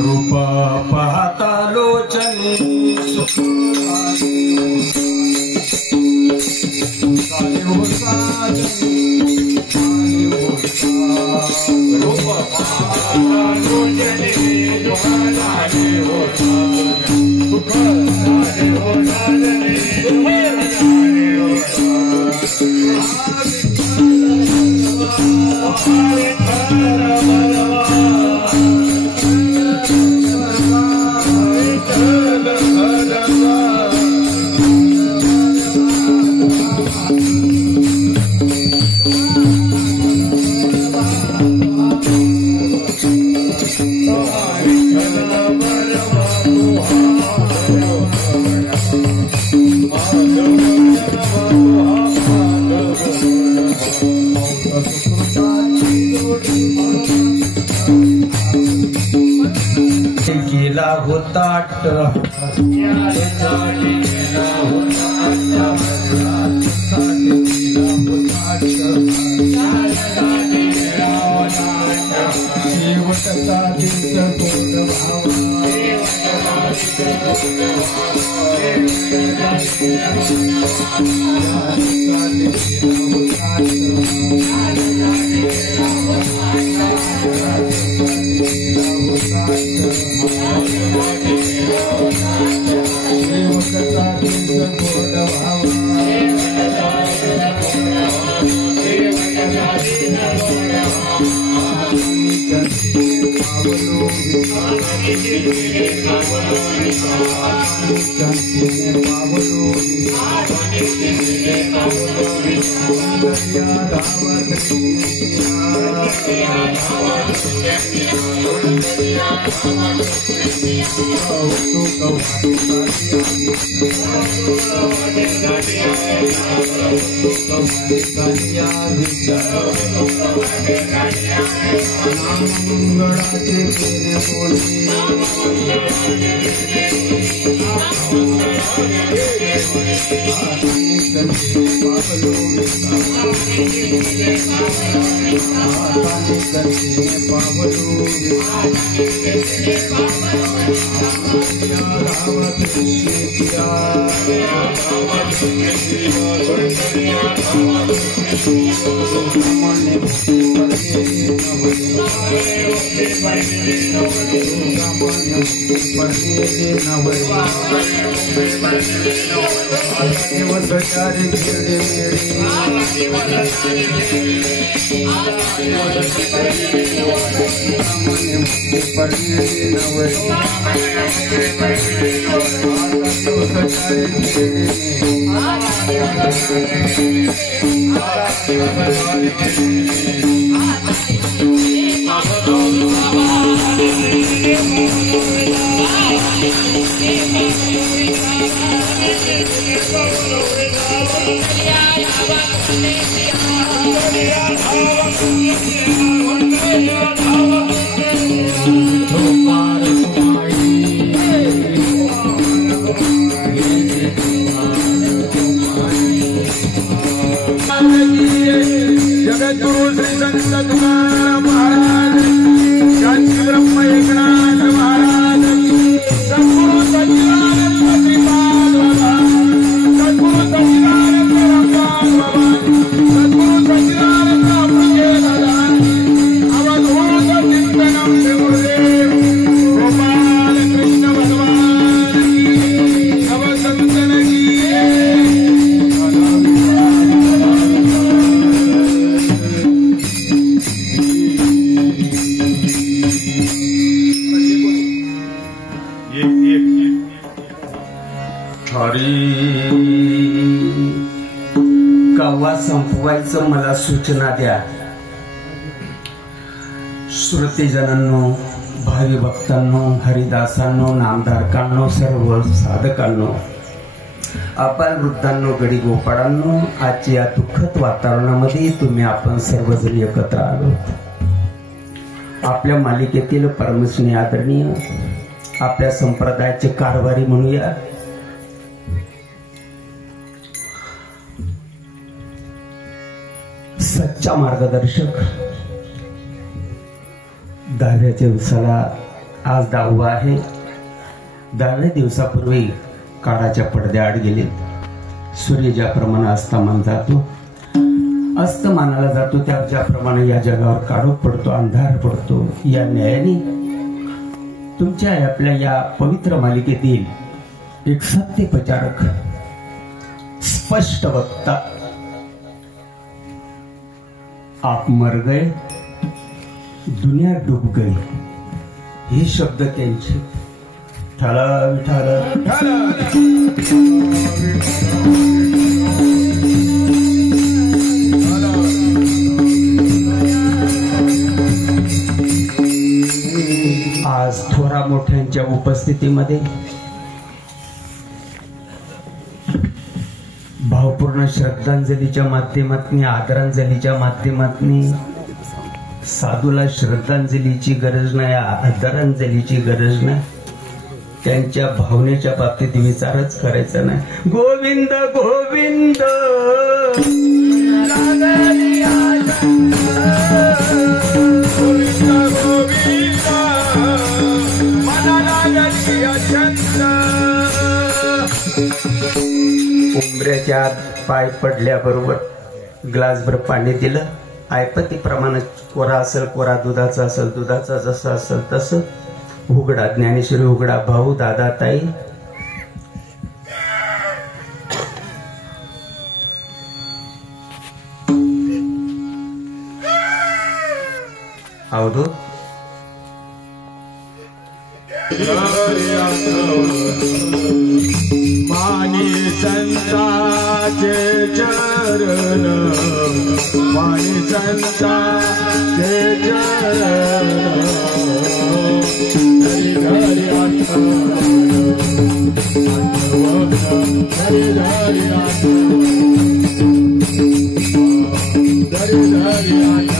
रूप पाहता लोचनी केला होता शेवटचा दिवस गोड जगद्गुरु श्री संत तुकाराम महाराज शांती ब्रह्म एकनाथ महाराज सद्गुरु सच्चिदानंद श्रीपाद बाबा सद्गुरु सच्चिदानंद रामपाल बाबा सद्गुरु सच्चिदानंद अमृते दादा अवधूत चिंतनम गुरुदेव गोपाल कृष्ण भगवान की नव संतन की कवा संपवायचं मला सूचना द्या. श्रोतेजनांनो, भावी भक्तांनो, हरिदासांनो, नामधारकांनो, सर्व साधकांनो, आपण वृद्धांनो, गडी गोपाळांनो, आजच्या या दुःखद वातावरणामध्ये तुम्ही आपण सर्वजण एकत्र आलो. आपल्या मालिकेतील परमस्नेही आदरणीय आपल्या संप्रदायाचे कारभारी म्हणूया, सच्चा मार्गदर्शक, 10व्या दिवसाला आज 10वा आहे. 10व्या दिवसापूर्वी काळाच्या पडद्याआड गेलेत. सूर्य ज्याप्रमाणे अस्तमान जातो, अस्तमानाला जातो, त्या ज्याप्रमाणे या जगावर काळोख पडतो, अंधार पडतो, या न्यायाने तुमच्या आपल्या या पवित्र मालिकेतील एक सत्य प्रचारक, स्पष्ट वक्ता, आप मर गए, दुनिया डूब गई, हे शब्द त्यांचे. ठाला विठाला आज थोरा मोठ्यांच्या उपस्थितीमध्ये भावपूर्ण श्रद्धांजलीच्या माध्यमातून, आदरांजलीच्या माध्यमातून, साधूला श्रद्धांजलीची गरज नाही, आदरांजलीची गरज नाही, त्यांच्या भावनेच्या बाबतीत विचारच करायचा नाही. गोविंद गोविंद उंबऱ्याच्या आत पाय पडल्याबरोबर ग्लासभर पाणी दिलं. ऐपतीप्रमाणे कोरा असेल कोरा, दुधाचा असेल दुधाचा, जसं असेल तसं. उघडा ज्ञानेश्वरी, उघडा भाऊ, दादा, ताई. अवधूत मानी संताचे चरण, मानी संताचे चरण, हरी हरी आठवण, हरी हरी आठवण, हरी हरी आठवण, हरी हरी आठवण.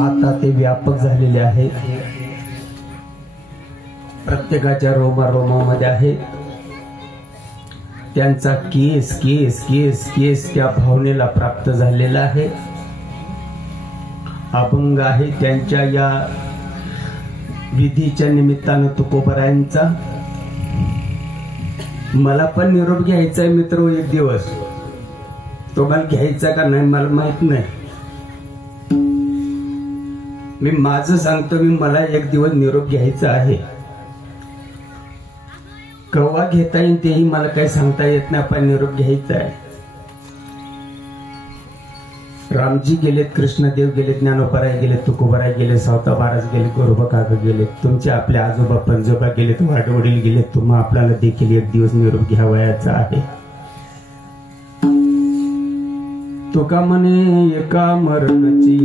आता ते व्यापक झालेले आहे, प्रत्येकाच्या रोमारोमामध्ये आहे. त्यांचा केस केस केस केस त्या भावनेला प्राप्त झालेला आहे. अभंग आहे त्यांच्या या विधीच्या निमित्तानं तुकोबरायांचा. मला पण निरोप घ्यायचा आहे मित्र एक दिवस. तो मला घ्यायचा का नाही मला माहित नाही. मी माझं सांगतो, मी मला एक दिवस निरोप घ्यायचा आहे. केव्हा घेता येईल तेही मला काही सांगता येत नाही, पण निरोप घ्यायचा आहे. रामजी गेलेत, कृष्णदेव गेलेत, ज्ञानोबराय गेलेत, तुकोबराय गेले, सावता महाराज गेले, गोरोबा काका गेलेत, तुमचे आपले आजोबा पंजोबा गेलेत, वाडवडील गेलेत. तुम्हा आपल्याला देखील एक दिवस निरोप घ्यावयाचा आहे. तुका म्हणे एका मरणाची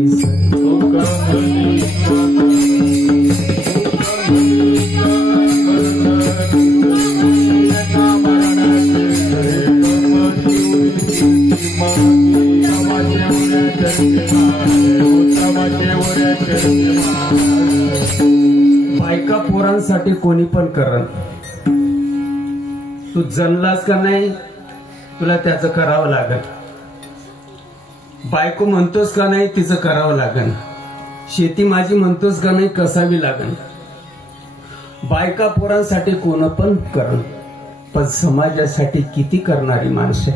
बायका पोरांसाठी कोणी पण करण. तू जणलास का नाही, तुला त्याचं करावं लागल. बायको म्हणतोस का नाही तिचं करावं लागन, शेती माझी म्हणतोस का नाही कसावी लागन, बायका पोरांसाठी कोण पण करण, पण समाजासाठी किती करणारी माणसं.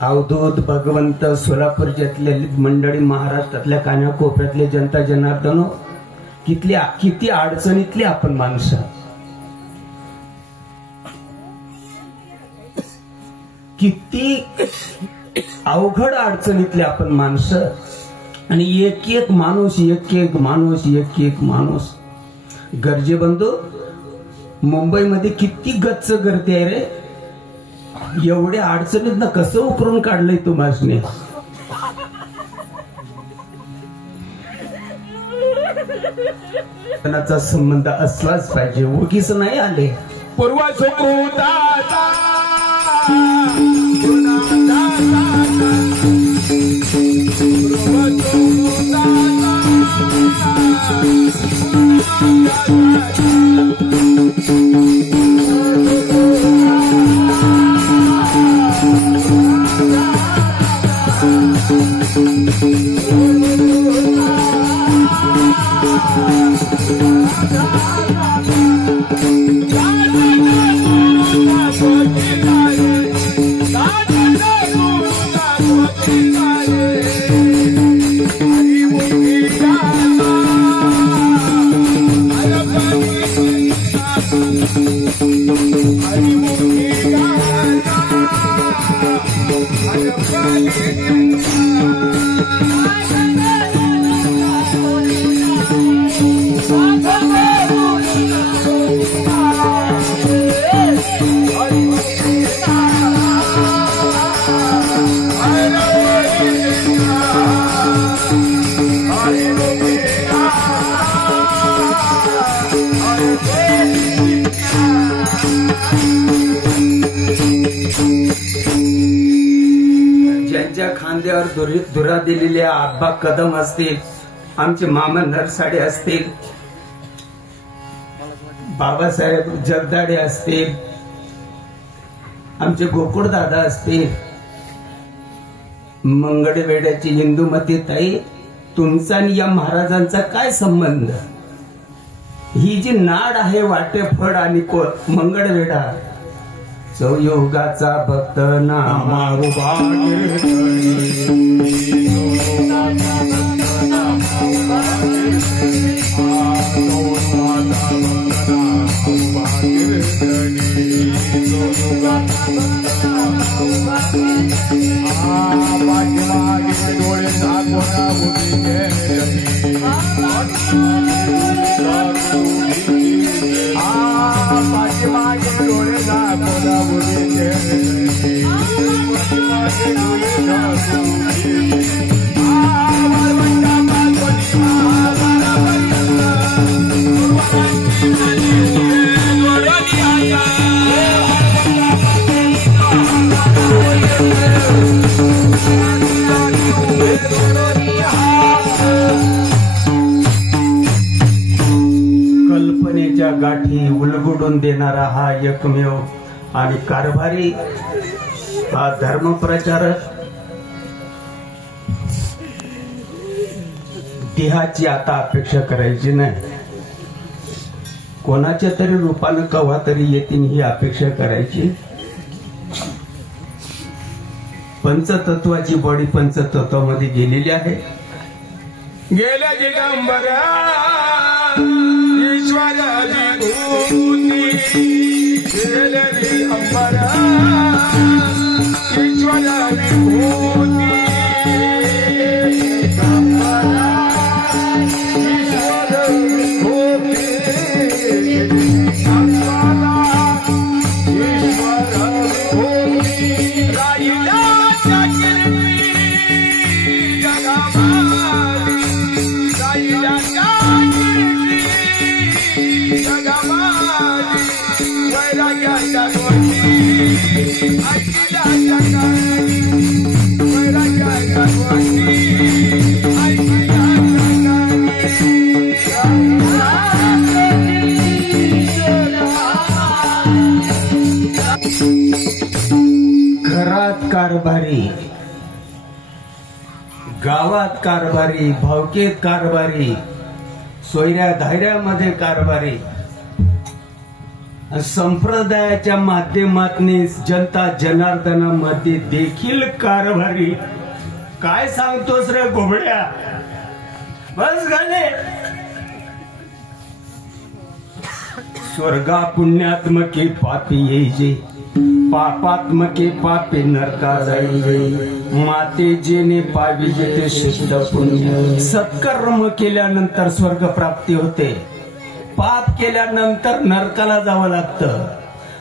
अवधूत भगवंत सोलापूर जिल्ह्यातले मंडळी, महाराष्ट्रातल्या कानाकोपऱ्यातले जनता जनार्दन, किती अडचणीतली आपण माणसं, किती अवघड अडचणीतली आपण माणसं. आणि एक एक माणूस गरजेबंधू मुंबईमध्ये किती गच्च गर्दी आहे रे. एवढ्या अडचणीत कसं उकरून काढलंय तुम्हाला. संबंध असलाच पाहिजे, उगीच नाही आले. पूर्व सुकृताचा ज्यांच्या खांद्यावर धुरा दिलेल्या आब्बा कदम असतील, आमचे मामा नरसाडे असतील, बाबासाहेब जगदाडे असतील, आमचे गोकुळ दादा असतील, मंगळवेड्याची इंदुमती ताई, तुमचा आणि या महाराजांचा काय संबंध. ही जी नाड आहे वाटेफळ आणि मंगळवेढा, चौयोगाचा भक्त नामा कल्पनेच्या गाठी उलगडून देणारा हा एकमेव आणि कारभारी हा धर्मप्रचारक. देहाची आता अपेक्षा करायची नाही, कोणाच्या तरी रूपानं कवा तरी येतील ही अपेक्षा करायची. पंचतत्वाची बॉडी पंचतत्वामध्ये गेलेली आहे. गेल्या दिगंबरा ईश्वराची भूती, गेल्या दिगंबरा ईश्वराची भूती, दिगंबरा ईश्वर भूती, दिगंबरा ईश्वर भूती, राहिल्याच्या कीर्ती जगामाली, राहिल्याच्या कीर्ती जगामाली, वैराग्याच्या गोष्टी ऐकल्या जगाली, वैराग्याच्या गोष्टी ऐकल्या जगाली. घरात कारभारी गावात कारभारी, भावकेत कारभारी, सोयऱ्या धायऱ्यामध्ये कारभारी, संप्रदायाच्या माध्यमातून जनता जनार्दनामध्ये देखील कारभारी. काय सांगतोस रे गोबड्या? बस गाणे. स्वर्गा पुण्यात्मके पापी येजे, पापात्मके पापे नरका जाई. माते जेने पावी जेते शुद्ध पुण्य. सत्कर्म केल्यानंतर स्वर्ग प्राप्ती होते, पाप केल्यानंतर नरकाला जावं लागतं,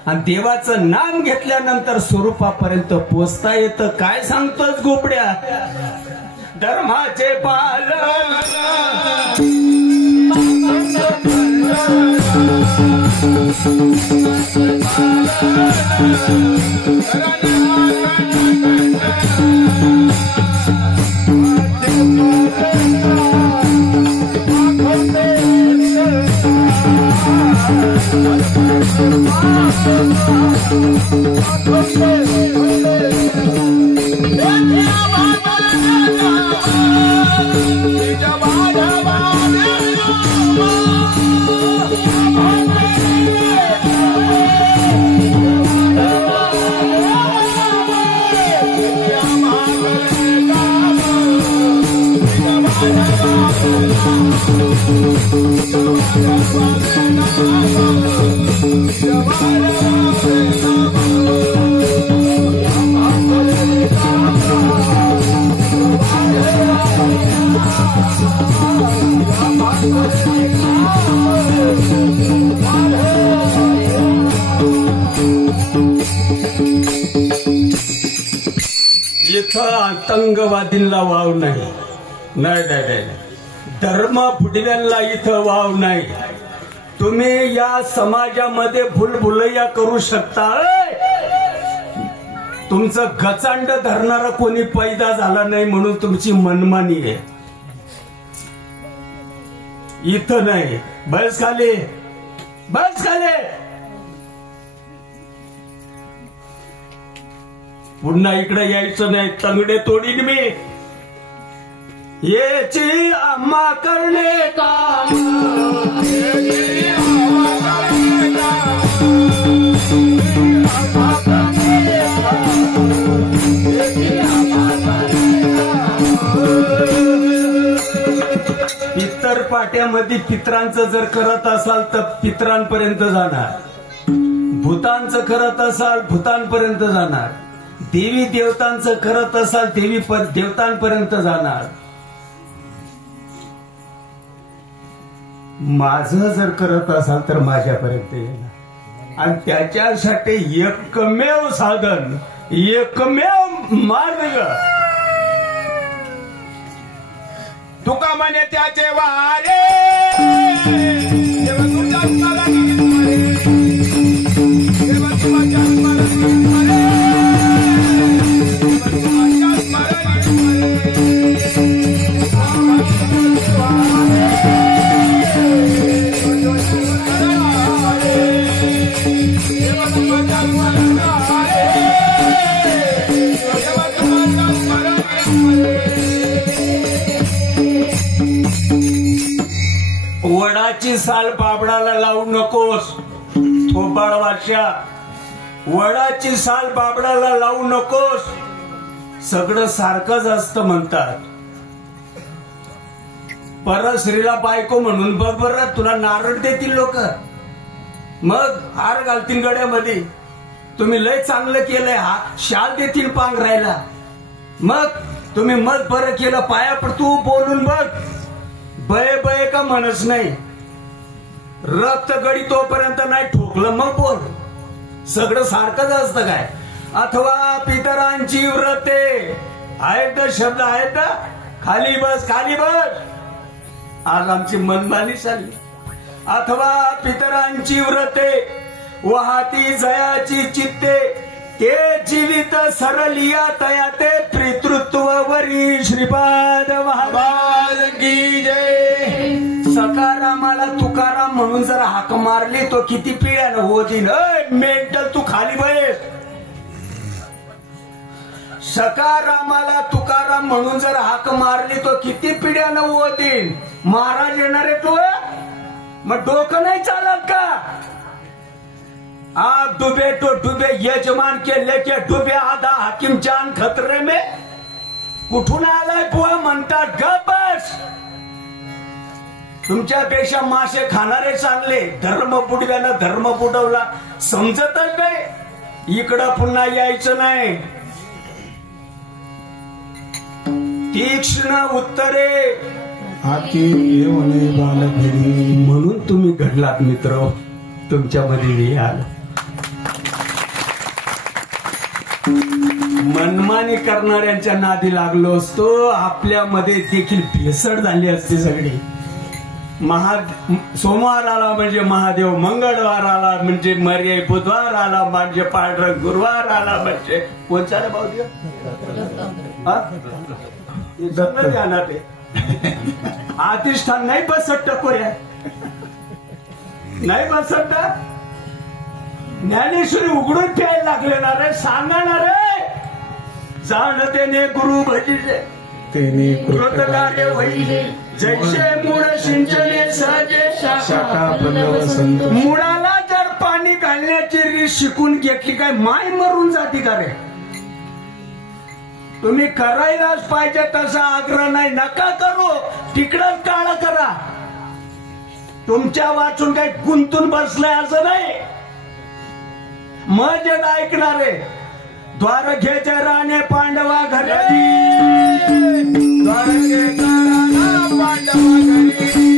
आणि देवाचं नाम घेतल्यानंतर स्वरूपापर्यंत पोचता येतं. काय सांगतोस गोपड्या? धर्माचे पालन इथं आतंकवादींना वाव नाही. नाही नाही नाही, धर्म फुटलेला इथं वाव नाही. तुम्ही या समाजामध्ये भुलभुलैया करू शकता. तुमचं गचांड धरणारा कोणी पैदा झाला नाही म्हणून तुमची मनमानी आहे. इथं नाही. बस खाली, बस खाली. पुन्हा इकडे यायचं नाही. तंगडे तोडीन मी. याची आम्हा करणे काम, पितर पाट्यामध्ये पित्रांचं जर करत असाल तर पित्रांपर्यंत जाणार, भूतांचं करत असाल भूतांपर्यंत जाणार, देवी देवतांचं करत असाल देवी देवतांपर्यंत जाणार. माझं जर करत असाल तर माझ्यापर्यंत येणार. आणि त्याच्यासाठी एकमेव साधन, एकमेव मार्ग. तुका म्हणे त्याचे वारे वडाची साल बाबडाला लावू नकोस. थोबाड वाशा, वडाची साल बाबडाला लावू नकोस. सगळं सारखंच असतं म्हणतात. परस्त्रीला बायको म्हणून बघ बरं, तुला नारळ देतील लोक, मग हार घालतील गड्यामध्ये. तुम्ही लय चांगलं केलंय, शाल देतील पांघरायला. मग तुम्ही मत बरं केलं, पाया पण तू बोलून बघ. बय बय का म्हणच नाही. रक्त गडी तोपर्यंत नाही ठोकलं मग बोल. सगळं सारखंच असतं काय. अथवा पितरांची व्रते आहेत ना, शब्द आहेत ना. खाली बस, खाली बस. आज आमची मनमानी चालली. अथवा पितरांची व्रते वाहती जयाची चित्ते, ते जीवित सरलिया तया ते पितृत्ववरी श्रीपाद महाराज की जय. सकारामाला तुकाराम म्हणून जर हाक मारली तो किती पिढ्यानं होतील. मेंटल तू खाली बस. सकारामाला तुकाराम म्हणून जर हाक मारली तो किती पिढ्यानं होतील. महाराज येणार आहे तो, मग डोकं नाही चालत का? आप डुबे तो डुबे यजमान के लेके डुबे आधा हाकिम जान खतरे में. कुठून आलाय बुवा म्हणतात. गप बस. तुमच्यापेक्षा मासे खाणारे चांगले. धर्म बुडव्यानं धर्म बुडवला समजतच नाही. इकडं पुन्हा यायचं नाही. तीक्ष्ण उत्तरे हाती येऊने बालघडी. म्हणून तुम्ही घडलात मित्र. तुमच्यामध्ये मी आलो. मनमानी करणाऱ्यांच्या नादी लागलो असतो. आपल्यामध्ये देखील भेसळ झाली असती सगळी. सोमवार आला म्हणजे महादेव, मंगळवार आला म्हणजे मर्ये, बुधवार आला म्हणजे पांढरं, गुरुवार आला म्हणजे कोणचा रे भाऊ देव जाणार ते अधिष्ठान नाही बसत टकोऱ्या. नाही बसत ना. ज्ञानेश्वरी उघडून प्यायला लागले ना रे. सांगा ना रे. जाणतेने गुरु भजिले कृतकार्य होईल. जैसे मूळ सिंचने सहजे शाखा पल्लव संत. मुळाला जर पाणी घालण्याची रीत शिकून घेतली काय माय मरून जाती का रे? तुम्ही करायलाच पाहिजे तसा आग्रह नाही. नका करू. तिकडच काळ करा. तुमच्या वाचून काही गुंतून बसलाय असं नाही. मज ऐकणारे. द्वारकेचे राणे पांडवा घरी. द्वारकेचा राणा पांडवा घरी.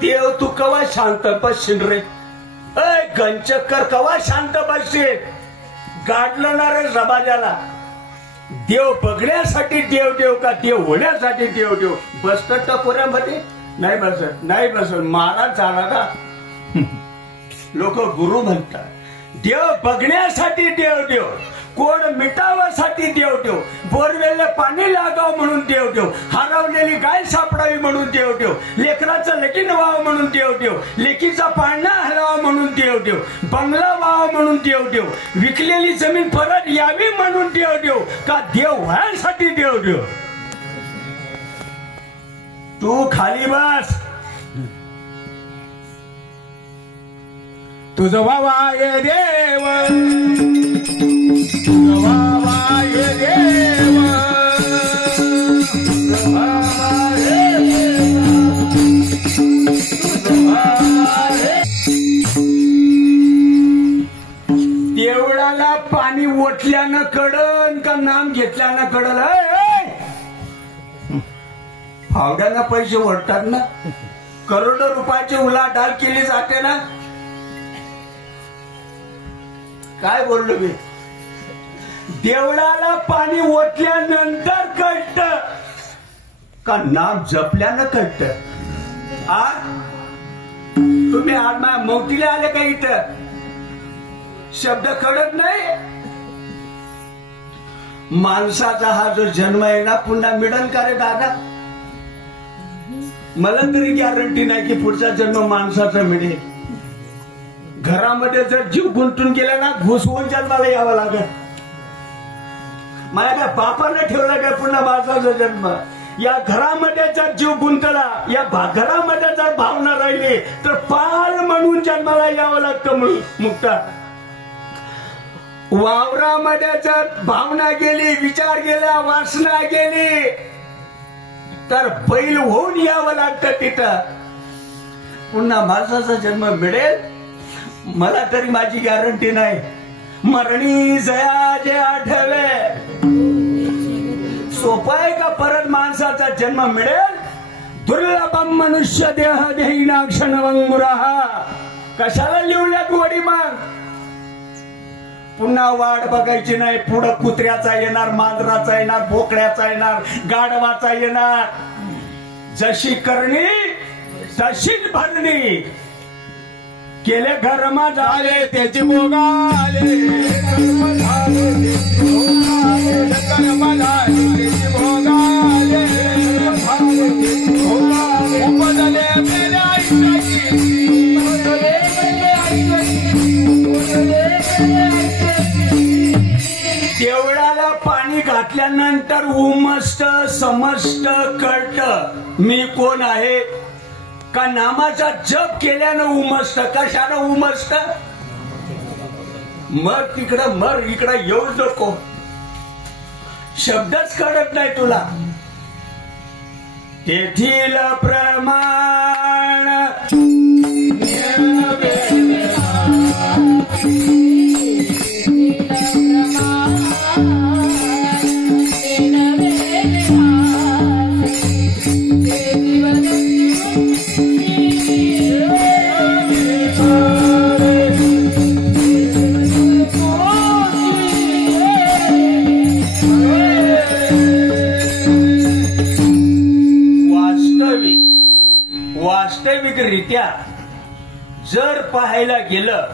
देव तू कवा शांत बसशील रे? गंचकर कवा शांत बसशील? गाडलं ना रे समाजाला. देव बघण्यासाठी देव देव का देव होण्यासाठी देव देव. बसत टपोऱ्यामध्ये नाही बसत. नाही बसत. महाराज झाला ना. लोक गुरु म्हणतात. देव बघण्यासाठी देव देव. कोण मिटावासाठी देव देव. बोरवेलला पाणी लागावं म्हणून देव देव. हरवलेली गाय सापडावी म्हणून देव देव. लेकराचं लगीन व्हावं म्हणून देव देव. लेकीचा पाळणा हलावा म्हणून देव देव. बंगला व्हावा म्हणून देव देव. विकलेली जमीन परत यावी म्हणून देव देव. का देव व्हायसाठी देव देव. तू खाली बस. तुझं बाबा ये देव. बाबा ये देव. देवळाला पाणी ओतल्यानं कडन का नाम घेतल्यानं कडल? फावड्यानं पैसे ओढतात ना. करोडो रुपयाची उलाढाल केली जाते ना. काय बोललो मी? देवळाला पाणी ओतल्यानंतर कळत का नाम जपल्यानं कळत? तुम्ही आज मोठीला आले का? इथं शब्द कळत नाही. माणसाचा हा जो जन्म आहे ना पुन्हा मिळेल का रे दादा? मला तरी गॅरंटी नाही की पुढचा जन्म माणसाचा मिळेल. घरामध्ये जर जीव गुंतून गेला ना घुसवून जन्माला यावं लागत. माझ्या काय बापाने ठेवला काय पुन्हा माणसाचा जन्म? या घरामध्ये जर जीव गुंतला, या घरामध्ये जर भावना राहिली तर पाल म्हणून जन्माला यावं लागतं. मुक्ता वावरामध्ये जर भावना गेली, विचार गेला, वासना गेली तर बैल होऊन यावं लागतं तिथं. पुन्हा माणसाचा जन्म मिळेल मला तरी माझी गॅरंटी नाही. मरणी जयाचे आठवे. सोपं आहे का परत माणसाचा जन्म मिळेल? दुर्लभम मनुष्य देह देईना क्षणभंगुरा. कशाला लिहूयात वडी मग? पुन्हा वाट बघायची नाही. पुढं कुत्र्याचा येणार, मांजराचा येणार, बोकड्याचा येणार, गाढवाचा येणार. जशी करणी तशीच भरणी. केले घरमा झाले त्याची भोगाले. कर्म झाले कर्म झाले त्याची भोगाले. उपजले मेल्या देवळाला पाणी घातल्यानंतर उमस्ट समष्ट कळत मी कोण आहे. का नामाचा जप केल्यानं उमस्ट? कशानं उमस्ट? मर तिकडं मर, इकडं येऊ नको. शब्दच कळत नाही तुला. तेथील प्रमाण वास्तविकरित्या जर पाहायला गेलं,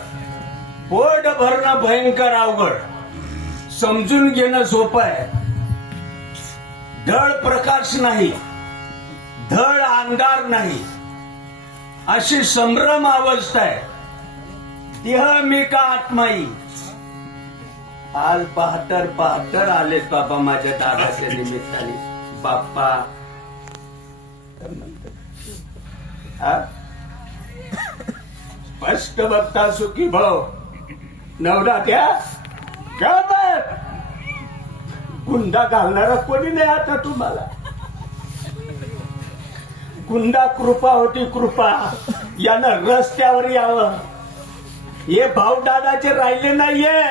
पोट भरणं भयंकर अवघड, समजून घेणं सोपं आहे. ढळ प्रकाश नाही, ढळ अंधार नाही, अशी संभ्रम अवस्था आहे. देह मी का आत्माई. आज 72 आलेत बाबा माझ्या दादाच्या निमित्ताने. बाप्पा स्पष्ट बघता सुखी भाऊ. नवरा त्या गुंडा घालणारा कोणी नाही आता तुम्हाला. गुंडा कृपा होती कृपा. यानं रस्त्यावर यावं. हे भाऊ दादाचे राहिले नाहीये.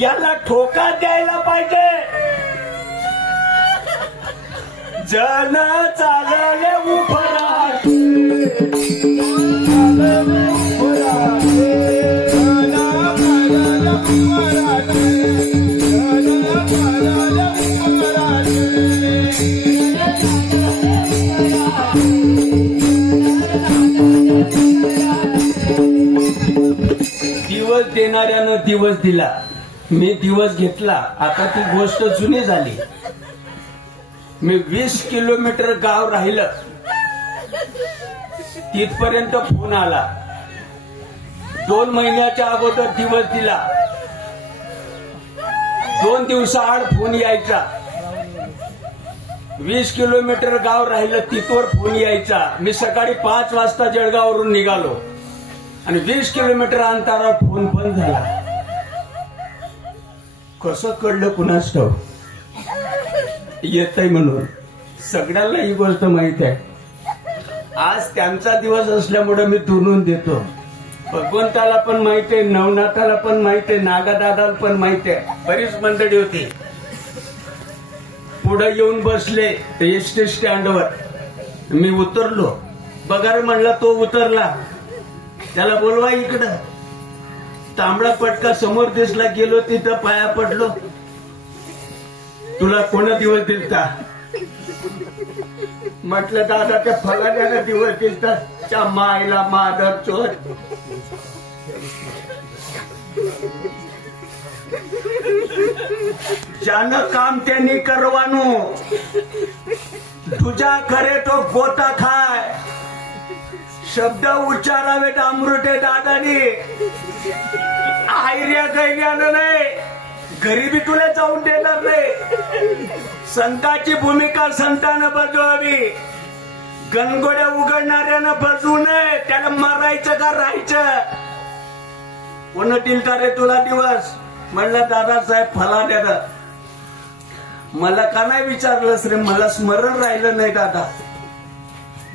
याला ठोका द्यायला पाहिजे. जन चालले उभराट. दिवस देणाऱ्यानं दिवस दिला. मी दिवस घेतला. आता ती गोष्ट जुनी झाली. मी 20 किलोमीटर गाव राहिलं. तिथपर्यंत फोन आला. 2 महिन्याच्या अगोदर दिवस दिला. 2 दिवसाआड फोन यायचा. 20 किलोमीटर गाव राहिलं. तिथवर फोन यायचा. मी सकाळी 5 वाजता जळगाववरून निघालो आणि 20 किलोमीटर अंतरावर फोन बंद झाला. कसं कळलं कुणास ठाऊक. येतय म्हणून सगळ्यांना ही गोष्ट माहित आहे. आज त्यांचा दिवस असल्यामुळे मी दुरून देतो. भगवंताला पण माहित आहे, नवनाथाला पण माहित आहे, नागादादाला पण माहित आहे. बरीच मंडळी होती. पुढे येऊन बसले एसटी स्टँडवर. मी उतरलो. पगार म्हणला तो उतरला. त्याला बोलवा इकडं. तांबडा पटका समोर दिसला. गेलो तिथं पाया पडलो. तुला कोण दिवस दिलता? म्हटलं दादा त्या फलाद्याला दिवस दिलतात. त्या मायला मादर चोर. ज्यानं काम त्यांनी करवानो. तुझ्या खरे तो गोता खाय. शब्द उच्चारावेत अमृते दादानी. आयर्या गैर्यानं नाही. गरीबी तुला जाऊन देणार नाही. संताची भूमिका संतानं बजवावी. गणगोड्या उघडणाऱ्यानं बजवू नये. त्याला मारायचं का राहायचं? कोण दिलता रे तुला दिवस? म्हणलं दादासाहेब फलाद्यानं. मला का नाही विचारलंस रे? मला स्मरण राहिलं नाही दादा.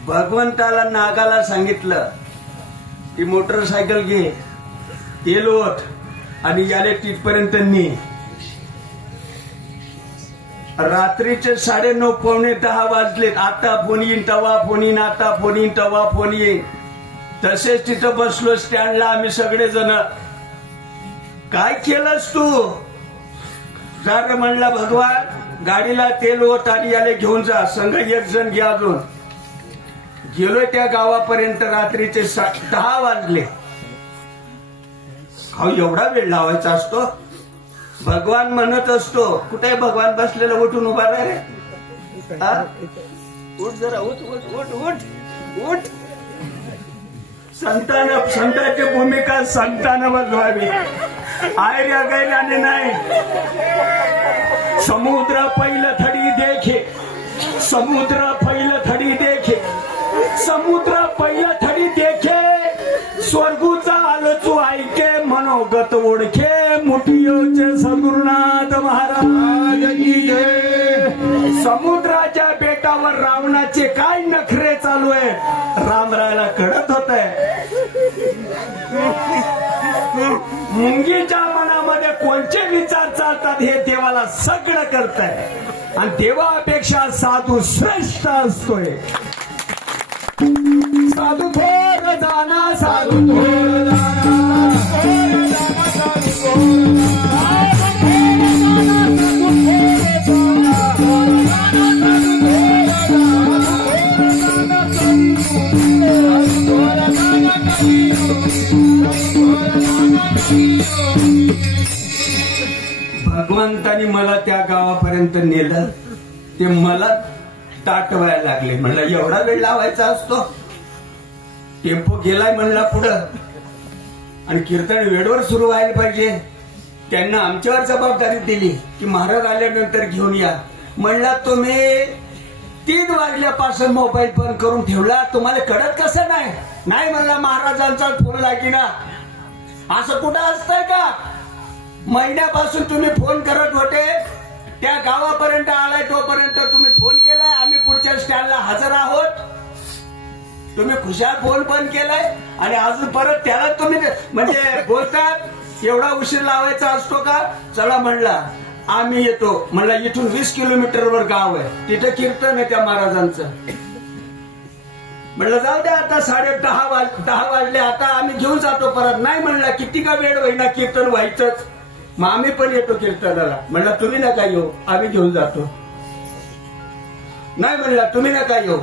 भगवंताला नागाला सांगितलं ती मोटरसायकल घे, तेल ओत, आणि याले तिथपर्यंत नी रात्रीचे 9:30 पावणे 10 वाजलेत. आता फोन येईन तवा फोन येईन, आता फोन येईन तवा फोन येईन. तसेच तिथं बसलो स्टँडला आम्ही सगळेजण. काय केलंस तू? जर म्हणला भगवान गाडीला तेल ओत आणि याले घेऊन जा, संघ 1 जण घ्या. अजून गेलोय त्या गावापर्यंत. रात्रीचे 10 वाजले. एवढा वेळ लावायचा असतो? भगवान म्हणत असतो. कुठे भगवान बसलेला? उठून उभा रे. उठ जरा, उठ उठ उठ उठ उठ. संतांची भूमिका संतानं बजवावी, आयऱ्या गैराने नाही. समुद्र पहिलं थडी देखे, समुद्र पहिलं थडी देखे, समुद्र पहिलं थडी देखे. स्वर्गूचा आलचू ऐके, मनोगत ओळखे. मुठियोचे सद्गुरुनाथ महाराज की जय. समुद्राच्या बेटावर रावणाचे काय नखरे चालू आहे, रामरायला कळत होत आहे. मुंगीच्या मनामध्ये कोणते विचार चालतात हे देवाला सगळं करताय. आणि देवापेक्षा साधू श्रेष्ठ असतोय. साधू थोर जाना, साधू थोर जाना, भगवंतानी मला त्या गावापर्यंत नेलं. ते मला ताटवायला लागले. म्हणलं एवढा वेळ लावायचा असतो? टेम्पो गेलाय म्हणला पुढं, आणि कीर्तन वेळेवर सुरू व्हायला पाहिजे. त्यांना आमच्यावर जबाबदारी दिली की महाराज आल्यानंतर घेऊन या. म्हणला तुम्ही 3 वाजल्यापासून मोबाईल बंद करून ठेवला, तुम्हाला कळत कसं नाही? नाही म्हणला महाराजांचा फोन लागेना. असं कुठं असतंय का? महिन्यापासून तुम्ही फोन करत होते. त्या गावापर्यंत आलाय तोपर्यंत तुम्ही फोन केलाय. आम्ही पुढच्या स्टँडला हजर आहोत. तुम्ही खुशाल फोन बंद केलाय आणि अजून परत त्याला तुम्ही म्हणजे बोलतात. एवढा उशीर लावायचा असतो का? चला म्हणला आम्ही येतो. म्हणला इथून 20 किलोमीटरवर गाव आहे, तिथे कीर्तन आहे त्या महाराजांचं. म्हणलं जाऊ द्या, आता 10:30 वाजले, आता आम्ही घेऊन जातो परत. नाही म्हणला किती का वेळ होईना, कीर्तन व्हायचंच. मग आम्ही पण येतो कीर्तनाला. म्हणला तुम्ही नका येऊ, आम्ही घेऊन जातो. नाही म्हणला तुम्ही नका येऊ,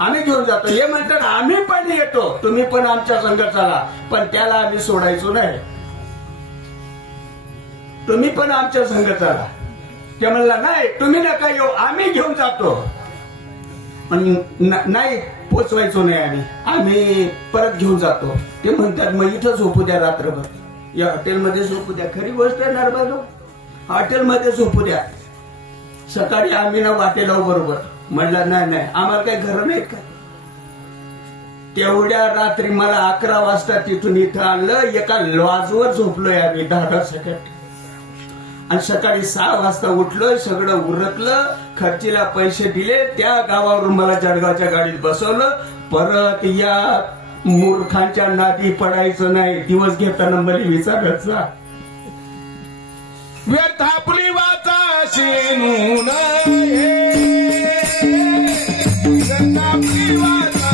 आम्ही घेऊन जातो. हे म्हणतात आम्ही पण येतो, तुम्ही पण आमच्या संग चला. पण त्याला आम्ही सोडायचो नाही. तुम्ही पण आमच्या संग चला. ते म्हणला नाही तुम्ही नका येऊ, आम्ही घेऊन जातो. नाही पोचवायचो नाही आम्ही परत घेऊन जातो. ते म्हणतात मग इथं झोपू द्या रात्रभर, या हॉटेलमध्ये झोपू द्या. खरी गोष्ट आहे नरबाजो, हॉटेलमध्ये झोपू द्या. सकाळी आम्ही ना वाटेला बरोबर. म्हणलं नाही आम्हाला काही घर नाहीत का? तेवढ्या रात्री मला 11 वाजता तिथून इथं आणलं. एका लॉजवर झोपलोय आम्ही 10 सकट. आणि सकाळी 6 वाजता उठलोय. सगळं उरकलं, खर्चीला पैसे दिले. त्या गावावरून मला जळगावच्या गाडीत बसवलं. परत या मूर्खांच्या नादी पडायचं नाही. दिवस घेताना मला विचारत जा. व्यर्थापुरी वाचा शिनून व्यर्थापुरी वाचा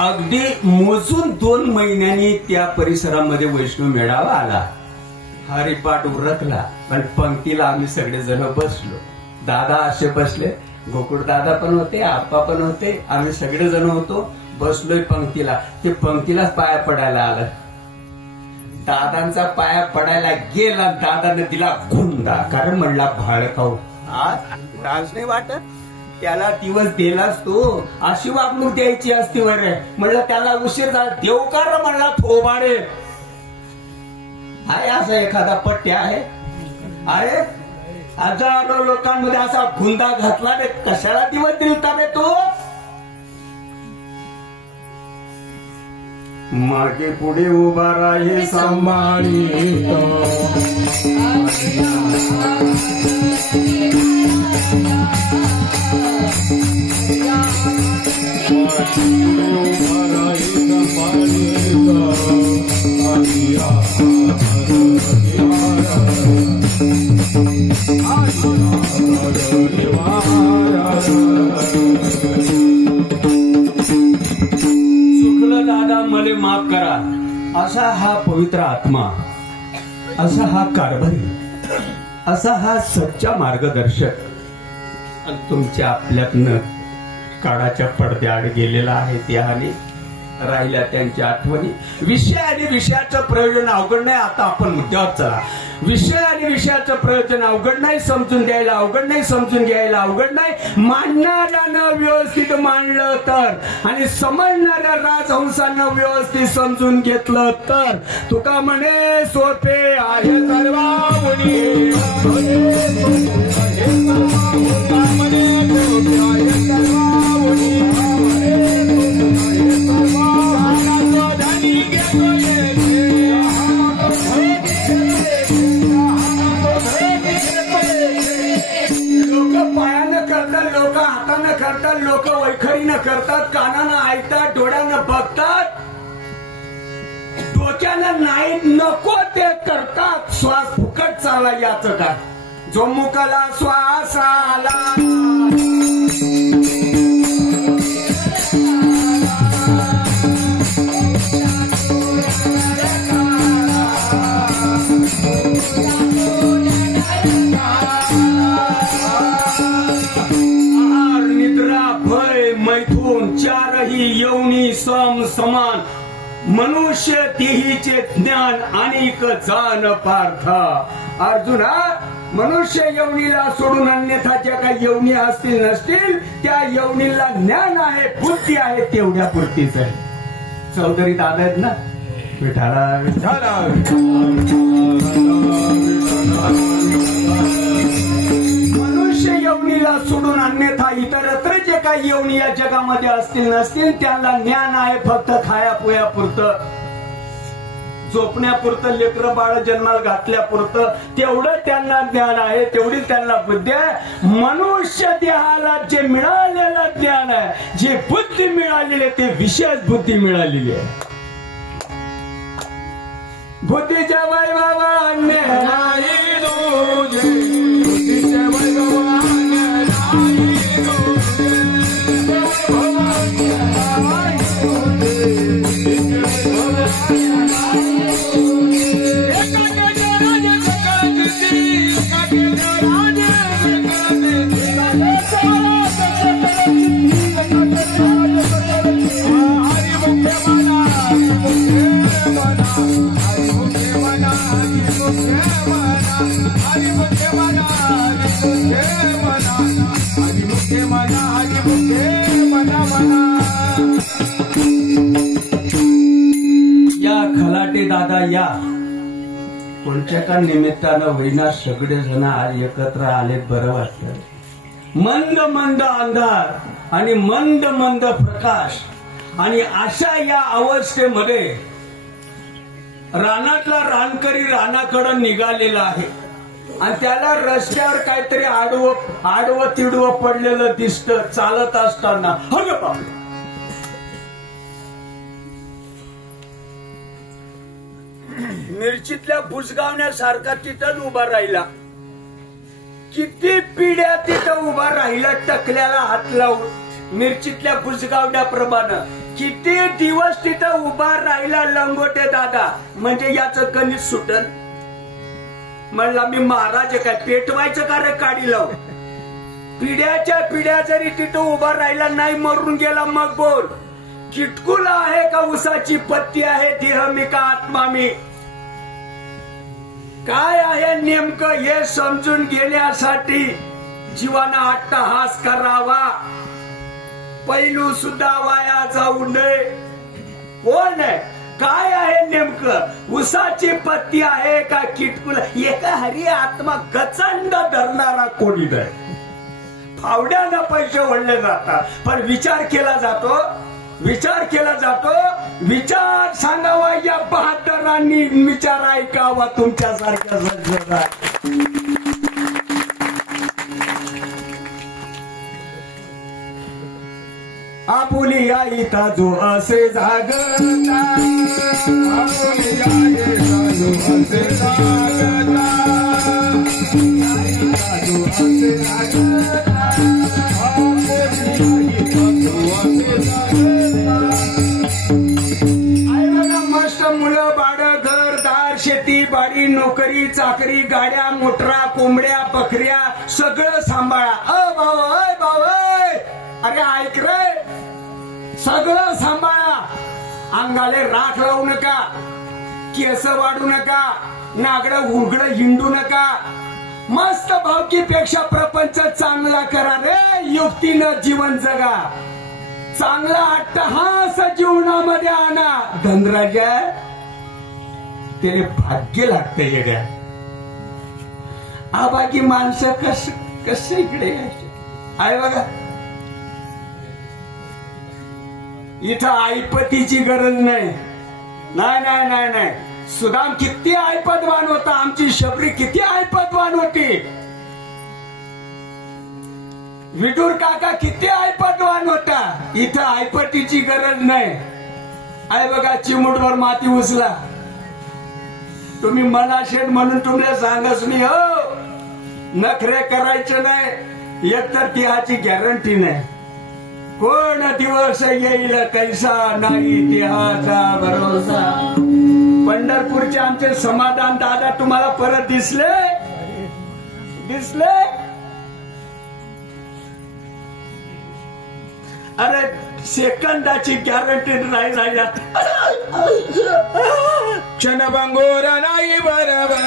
अगदी मोजून 2 महिन्यांनी त्या परिसरामध्ये वैष्णव मेळावा आला. हरिपाठ उरकला. पण पंक्तीला आम्ही सगळेजण बसलो. दादा असे बसले, गोकुळ दादा पण होते, आप्पा पण होते, आम्ही सगळेजण होतो. बसलोय पंक्तीला. ते पंक्तीलाच पाया पडायला आलं. दादांचा पाया पडायला गेला. दादाने दिला गुंडा. कारण म्हणला भाळकाऊ लाज नाही वाटत? त्याला दिवस दिलास तू, अशी वागणूक द्यायची असती वर. म्हणलं त्याला उशीर झाला, देवकार म्हणला थोबाडे. आहे असा एखादा पट्ट्या आहे? अरे हजारो लोकांमध्ये असा गुंडा घातला रे, कशाला दिवस दिलता रे तू? मागे पुढे उभा राहे सांभाळीत, चुकलं दादा मले माफ करा. असा हा पवित्र आत्मा, असा हा कारभारी, असा हा सच्चा मार्गदर्शक तुमच्या आपल्यातनं काळाच्या पडद्याआड गेलेला आहे. त्याने राहिल्या त्यांच्या आठवणी. विषय आणि विषयाचं प्रयोजन अवघड नाही. आता आपण मुद्द्यावर चला. विषय आणि विषयाचं प्रयोजन अवघड नाही, समजून द्यायला अवघड नाही, समजून घ्यायला अवघड नाही. मांडणाऱ्यानं व्यवस्थित मांडलं तर आणि समजणाऱ्या राजहंसानं व्यवस्थित समजून घेतलं तर तुका म्हणे सोपे आहे सर्वावणी. लोक हातानं करतात, लोक वैखरीनं करतात, कानानं ऐकतात, डोळ्यानं बघतात, डोक्यानं नाही नको ते करतात. श्वास फुकट चाला याचं काय? जो मुकाला श्वास आला चारही यवनी सम समान. मनुष्य देहीचे ज्ञान अनेक जाण पार्थ. अर्जुना, मनुष्य यवनीला सोडून अन्यथा ज्या काही यवनी असतील नसतील त्या यवनीला ज्ञान आहे, बुद्धी आहे, तेवढ्या पुरतीच आहे. चौधरी दादा आहेत ना, विठाला विठाला मनुष्य यवनीला सोडून अन्यथा इतरत्र जे काही यवनी या जगामध्ये असतील नसतील त्यांना ज्ञान आहे फक्त खायापुयापुरतं, झोपण्यापुरतं, लेकरं बाळ जन्माला घातल्यापुरतं, तेवढं त्यांना ज्ञान आहे, तेवढी त्यांना बुद्धी आहे. मनुष्य देहाला जे मिळालेलं ज्ञान आहे, जे बुद्धी मिळालेली आहे, ते विशेष बुद्धी मिळालेली आहे. बुद्धीच्या वैभवाने नाही तुझे, बुद्धीच्या वैभवाने नाही तुझे, या खलाटे दादा या कोणत्या का निमित्तानं होईना सगळे जण आज एकत्र आले, बरं वाटतं. मंद मंद अंधार आणि मंद मंद प्रकाश आणि अशा या अवस्थेमध्ये रानातला रानकरी रानाकडे निघालेला आहे आणि त्याला रस्त्यावर काहीतरी आडवं तिडवं पडलेलं दिसतं चालत असताना. अरे बापरे, मिरचीतल्या बुजगावण्यासारखा तिथं उभा राहिला. किती पिढ्या तिथं उभा राहिला टकल्याला हात लावून, मिरचीतल्या बुजगावण्याप्रमाणे किती दिवस तिथं उभा राहिला लंगोटे दादा. म्हणजे याचं गणित सुटल. म्हणला मी महाराज काय पेटवायचं का रे काढी लावून. पिढ्याच्या पिढ्या जरी तिथं उभा राहिला नाही मरून गेला मग बोल. किटकुला आहे का उसाची पत्ती आहे, देह मी का आत्मा मी, काय आहे नेमकं हे समजून घेण्यासाठी जीवाना अट्टहास करावा, पैलू सुद्धा वाया जाऊ नये. कोण आहे, काय आहे नेमकं? उसाची पत्ती आहे का किटकुल? एका हरी आत्मा गचंड धरणारा कोणी नाही. फावड्यानं पैसे ओढले जातात, पण विचार केला जातो, विचार केला जातो. विचार सांगावा या बहादरांनी, विचार ऐकावा तुमच्यासारख्या सज्जनात. आपुली आईता जो असे जागता, आपुली आईता जो असे जागता, आईता जो असे जागता, आपुली आईता जो असे जागता. आई बघा मस्त मुलं बाळ, घरदार, शेती बाडी, नोकरी चाकरी, गाड्या मोटरा, कोंबड्या बकऱ्या सगळं सांभाळा. अय भाऊ अरे ऐक रे, सगळं सांभाळा. अंगाले राख लावू नका, केस वाढू नका, नागडं उघडं हिंडू नका. मस्त भावकीपेक्षा प्रपंच चांगला करा रे, युक्तीनं जीवन जगा. चांगला अट्टहास जीवनामध्ये आणा. धनराजा त्याने भाग्य लागते येड्या. बाकी माणसं कस इकडे आहे बघा. इथं आईपतीची गरज नाही. नाही नाही नाही नाही. सुदाम किती आईपदवान होता, आमची शबरी किती आईपदवान होती, विदुर काका किती आईपदवान होता. इथं आईपतीची गरज नाही. आई बघा चिमुटवर माती उचला. तुम्ही मला शेठ म्हणून तुम्हाला सांगच नाही हो, नखरे करायचे नाही. एकतर तिहाची गॅरंटी नाही. कोण दिवस येईल कैसा नाही तिहाचा भरोसा. पंढरपूरचे आमचे समाधान दादा तुम्हाला परत दिसले? अरे सेकंदाची गॅरंटी नाही राहिल्या. क्षणभंगोर नाही बरोबर.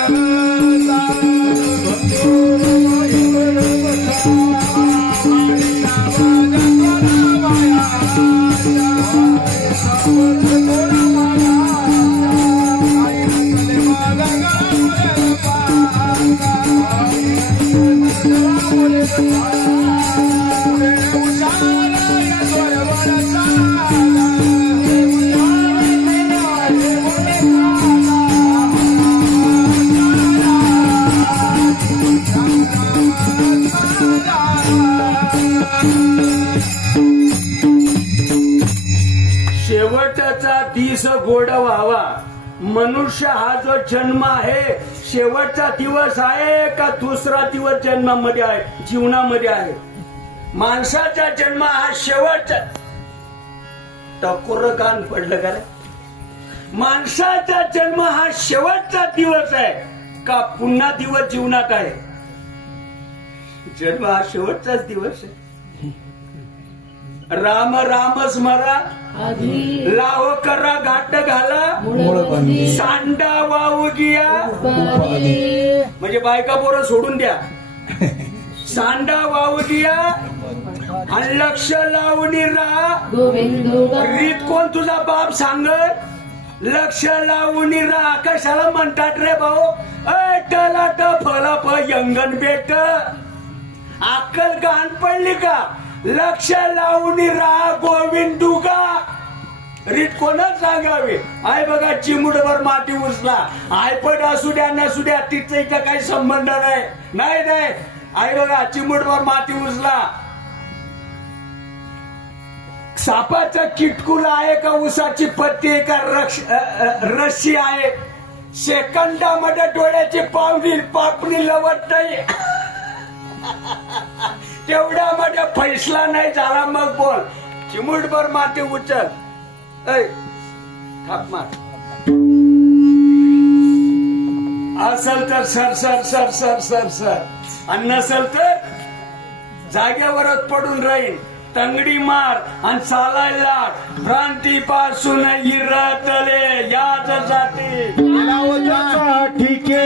शेवटचा दिवस गोड व्हावा. मनुष्य हा जो जन्म आहे शेवटचा दिवस आहे का दुसरा दिवस जन्मामध्ये आहे, जीवनामध्ये आहे. माणसाचा जन्म हा शेवटचा. टकोर कान पडलं का? माणसाचा जन्म हा शेवटचा दिवस आहे का पुन्हा दिवस जीवनात आहे? जन्म हा शेवटचाच दिवस आहे. राम राम स्मरा, लाव करा घाट घाला, सांडा वाहू घ्या. म्हणजे बायका पोरं सोडून द्या. सांडा वाहू द्या आणि लक्ष लावून राहा. रीत कोण तुझा बाप सांगत? लक्ष लावून राहा. कशाला म्हणतात रे भाऊ? टलाट फलाप यंगण बेट. अक्कल गाण पडली का? लक्ष लावून राहा गोविंदुगा. रीत कोणच सांगावे? आय बघा चिमुटभर माती उचला. आयपट असू द्या नसू द्या तिचा इथं काही संबंध नाही. नाही नाही. आई बघा चिमुटभर माती उचला. सापाचा किटकुल आहे का उसाची पत्ती आहे का रस्सी आहे? सेकंदामध्ये डोळ्याची पापणी लवट नाही. तेवढ्यामध्ये फैसला नाही झाला मग बोल. चिमुटभर माती उचल. थाप मार. असल तर sir sir sir sir sir sir आणि नसल तर जागेवरच पडून राहील. तंगडी मार आणि चालायला भ्रांतीपासून इरतले यासाठी ठीके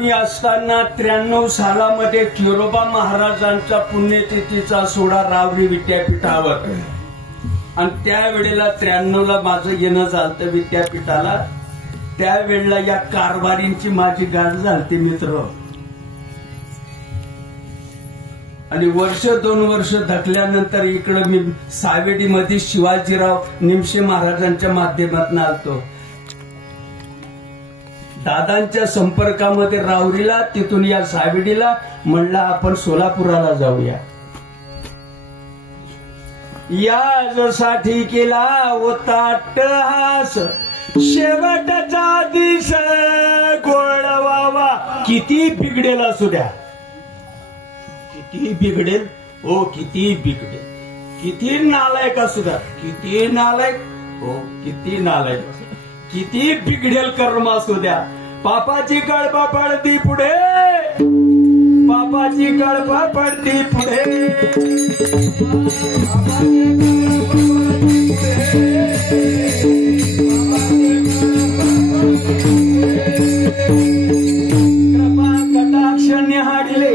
मी असताना 93 सालामध्ये किरोबा महाराजांचा पुण्यतिथीचा सोहळा रावरी विद्यापीठावर आणि त्यावेळेला 93ला माझं येणं झालं विद्यापीठाला. त्यावेळेला या कारभारींची माझी गाठ झाली मित्र. आणि वर्ष 2 वर्ष धकल्यानंतर इकडं मी सावेडीमध्ये शिवाजीराव निमशे महाराजांच्या माध्यमातून आलतो. दादांच्या संपर्कामध्ये रावरीला, तिथून या सावेडीला म्हणला आपण सोलापुराला जाऊया. यासाठी केला होता अट्टहास, शेवटचा दिस गोळवावा. किती बिघडेल असू द्या, किती बिघडेल हो, किती बिघडेल, किती नालायक असू द्या, किती नालायक हो, किती नालायक, किती बिघडेल कर्म असू द्या. पापाची कळपा पडती पुढे, पापाची कळपा पडती पुढे, कृपा कटाक्ष निहाडिले,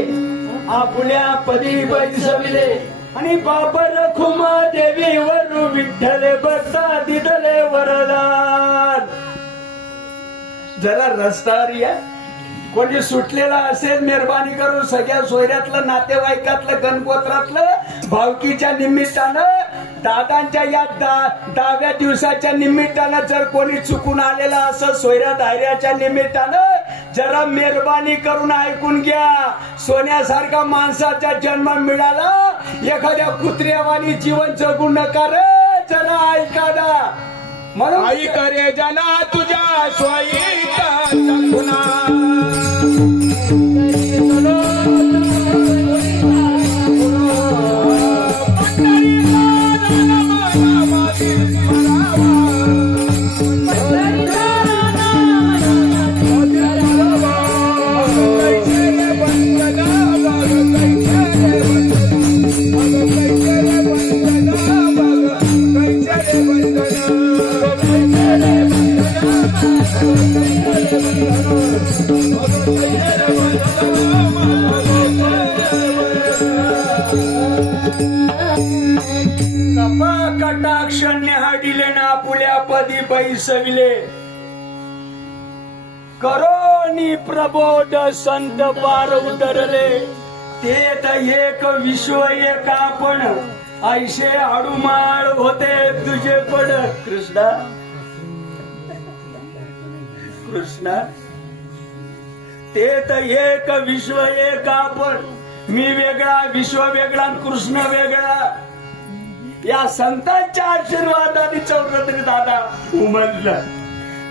आपल्या पदी बैसविले आणि बाप रखुमा देवी वरु विठ्ठले बसता दिदले वरदान. जरा रस्त्यावर या, कोणी सुटलेला असेल मेहरबानी करून सगळ्या सोयऱ्यातलं, नातेवाईकातलं, गणगोत्रातलं भावकीच्या निमित्तानं, दादांच्या या 10व्या दिवसाच्या निमित्तानं जर कोणी चुकून आलेला असं सोयऱ्या धायऱ्याच्या निमित्तानं जरा मेहरबानी करून ऐकून घ्या. सोन्यासारखा माणसाचा जन्म मिळाला, एखाद्या कुत्र्यावानी जीवन जगू नका रे, जरा ऐका ना. म्हणून आई करे जना तुझ्या स्वाईचा गुन्हा, कटाक्ष निहाडिले ना आपुल्या पदी बैसविले, करोनी प्रबोध संत पार उतरले. ते तर एक विश्व एक आपण, ऐशे आडुमाळ होते तुझे पड. कृष्णा कृष्णा, ते तर एक विश्व एक आपण, मी वेगळा, विश्व वेगळा, कृष्ण वेगळा. या संतांच्या आशीर्वादाने चौधरी दादा उमललं.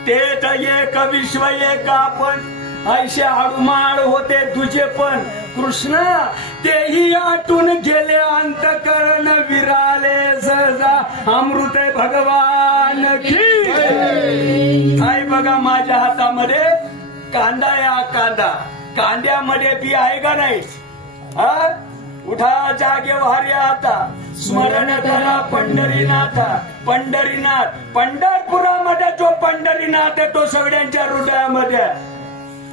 ते तर एक विश्व एक आपण, ऐशे आडमाड होते तुझे पण कृष्ण तेही आटून गेले अंतकरण विराले सहजा अमृत भगवान की आई बघा माझ्या हातामध्ये कांदा या कांदा कांद्यामध्ये बी आहे का नाही उठा जागे वारे आता स्मरण करा पंढरीनाथ पंढरीनाथ पंढरपुरामध्ये जो पंढरीनाथ आहे तो सगळ्यांच्या हृदयामध्ये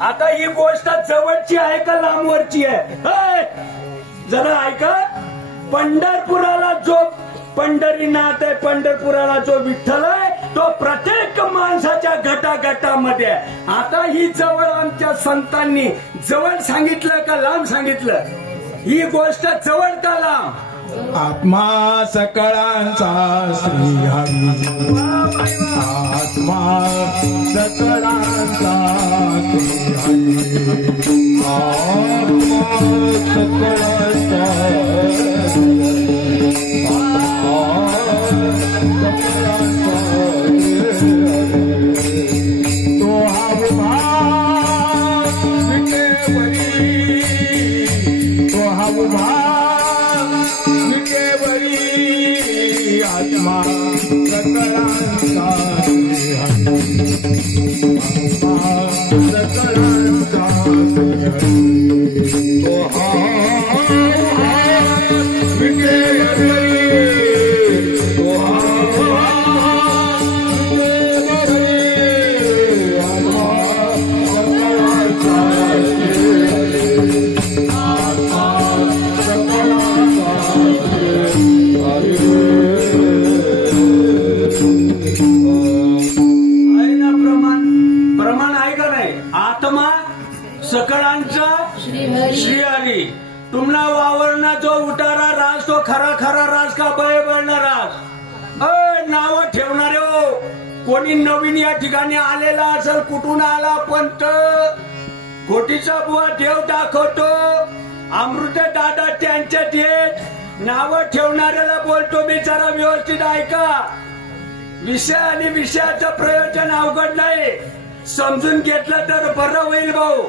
आता ही गोष्ट जवळची आहे का लांबवरची आहे जरा ऐका पंढरपुराला जो पंढरीनाथ आहे पंढरपुराला जो विठ्ठल आहे तो प्रत्येक माणसाच्या गटागटामध्ये आता ही जवळ आमच्या संतांनी जवळ सांगितलं का लांब सांगितलं ही गोष्ट जवळ का लांब आत्मा सकळांचा श्री हरी आत्मा सकळांचा श्री हरी आत्मा सकळांचा तो हा आत्मा सकळांचा सकळांचा सकळांचा श्रीहरी तुम्हाला वावरना जो उतारा राज तो खरा खरा राज का बय बळणार नाव ठेवणारे हो कोणी नवीन या ठिकाणी आलेला असेल कुठून आला पंत घोटीचा बुवा देव दाखवतो अमृत दादा त्यांच्यात येत नाव ठेवणाऱ्याला बोलतो मी जरा व्यवस्थित ऐका विषय आणि विषयाचं प्रयोजन अवघड नाही समजून घेतलं तर बरं होईल भाऊ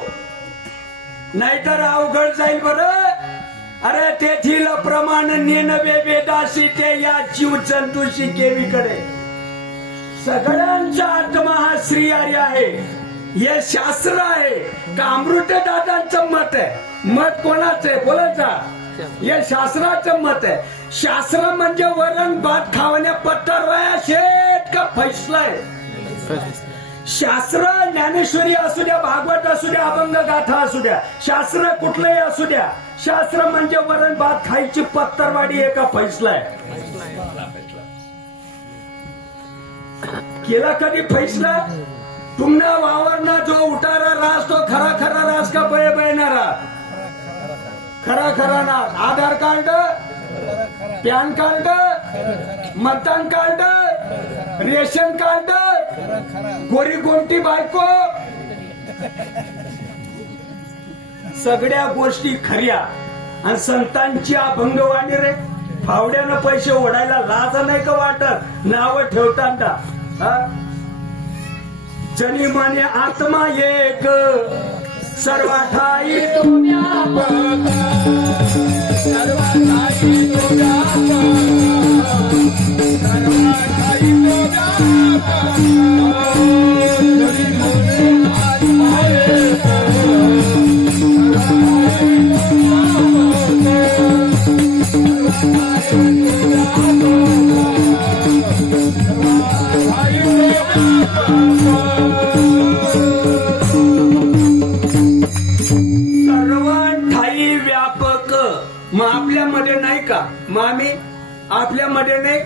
नाहीतर अवघड जाईल बरं अरे तेथील प्रमाण नेनवे वेदासी ते या जीव जंतूशी केवीकडे सगळ्यांचा आत्मा हा श्रीहरी आहे हे शास्त्र आहे का अमृत दादांचं मत आहे मत कोणाचं आहे बोलायचा हे शास्त्राचं मत आहे शास्त्र म्हणजे वरण भात खावण्या पत्तर वया शेत का फैसला आहे शास्त्र ज्ञानेश्वरी असू द्या भागवत असू द्या अभंग गाथा असू द्या शास्त्र कुठलंही असू द्या शास्त्र म्हणजे वरण भात खायची पत्तरवाडी एका फैसला आहे केला कधी फैसला तुमना वावरना जो उतारा रास तो खरा खरा रास का बय बयणारा खरा खरा ना आधार कार्ड पॅन कार्ड मतदान कार्ड रेशन कार्ड गोरी गोमटी बायको सगळ्या गोष्टी खऱ्या आणि संतांची अभंगवाणी रे फावड्यानं पैसे ओढायला लाज नाही का वाटत नाव ठेवताना जनी माने आत्मा एक सर्वाठाई तो व्यापक सर्वाठाई तो व्यापक सर्वाठाई तो व्यापक जनी माने आत्मा एक सर्वाठाई सर्वाठाई व्यापक मग आपल्यामध्ये नाही का मग आम्ही आपल्यामध्ये नाही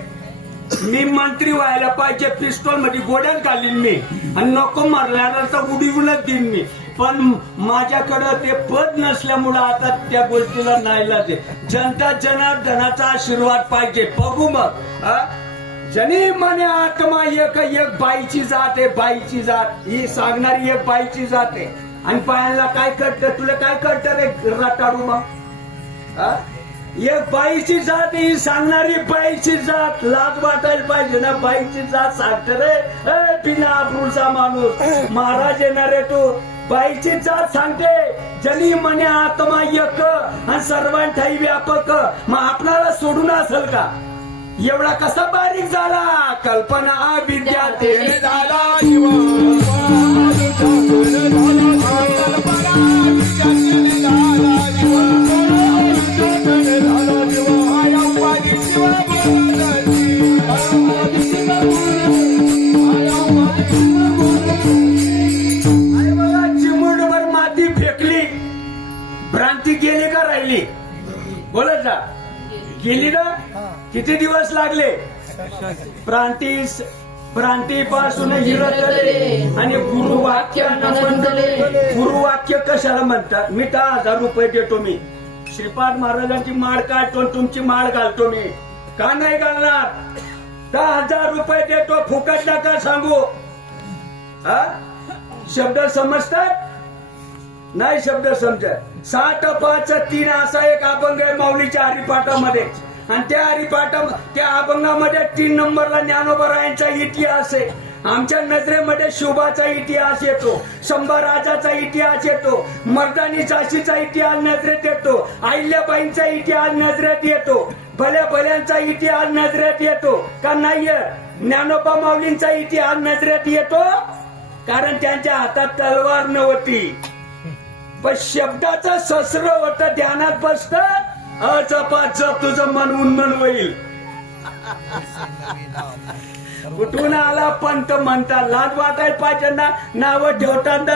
मी मंत्री व्हायला पाहिजे पिस्तॉल मध्ये गोड्यात घालीन मी आणि नको मारल्याला तर उडीवूनच देईन मी पण माझ्याकडे ते पद नसल्यामुळे आता त्या गोष्टीला नाहीला ते जनता जनार्दनाचा आशीर्वाद पाहिजे बघू मग जनी म्हणे आत्मा एक एक बाईची जात आहे बाईची जात ही सांगणारी एक बाईची जात आहे आणि पायाला काय करतं तुला काय करतं रे रटाडू मग एक बाईची जात ही सांगणारी बाईची जात लाज वाटायला पाहिजे ना बाईची जात सांगत रे बिना आबरूचा माणूस महाराज येणार आहे तू बाईची जात सांगते जनी म्हणे आत्मा एक आणि सर्वांठाई व्यापक. मग आपल्याला सोडून असेल का? एवढा कसा बारीक झाला? कल्पना विद्या तेने झाला चिमुटभर माती फेकली, भ्रांती गेली का राहिली? बोलत जा. गेली ना? किती दिवस लागले? भ्रांतीपासून हिरतले आणि गुरुवाक्यानं बंधले. गुरुवाक्य कशाला म्हणतात? मी 10,000 रुपये देतो, मी श्रीपाद महाराजांची माळ काढतो, तुमची माळ घालतो. मी का नाही घालणार? 10,000 रुपये देतो, फुकट नका सांगू. हा शब्द समजतात? नाही शब्द समजत. 7-5-3 असा एक अभंग आहे माऊलीच्या हरिपाठामध्ये, आणि त्या अभंगामध्ये 3 नंबरला ज्ञानोबरायांचा इतिहास आहे. आमच्या नजरेमध्ये शुभाचा इतिहास येतो, शंभराजाचा इतिहास येतो, मर्दानी झाशीचा इतिहास नजरेत येतो, अहिल्याबाईंचा इतिहास नजरेत येतो, भल्या भल्यांचा इतिहास नजरेत येतो का नाही? ज्ञानोबा माऊलींचा इतिहास नजरेत येतो, कारण त्यांच्या हातात तलवार नव्हती, पण शब्दाचं शस्त्र होतं. ध्यानात बसत जप तुझं मन उन्मन होईल. कुठून आला पंत म्हणता? लाज वाटायला पाहिजे ना नाव ठेवताना.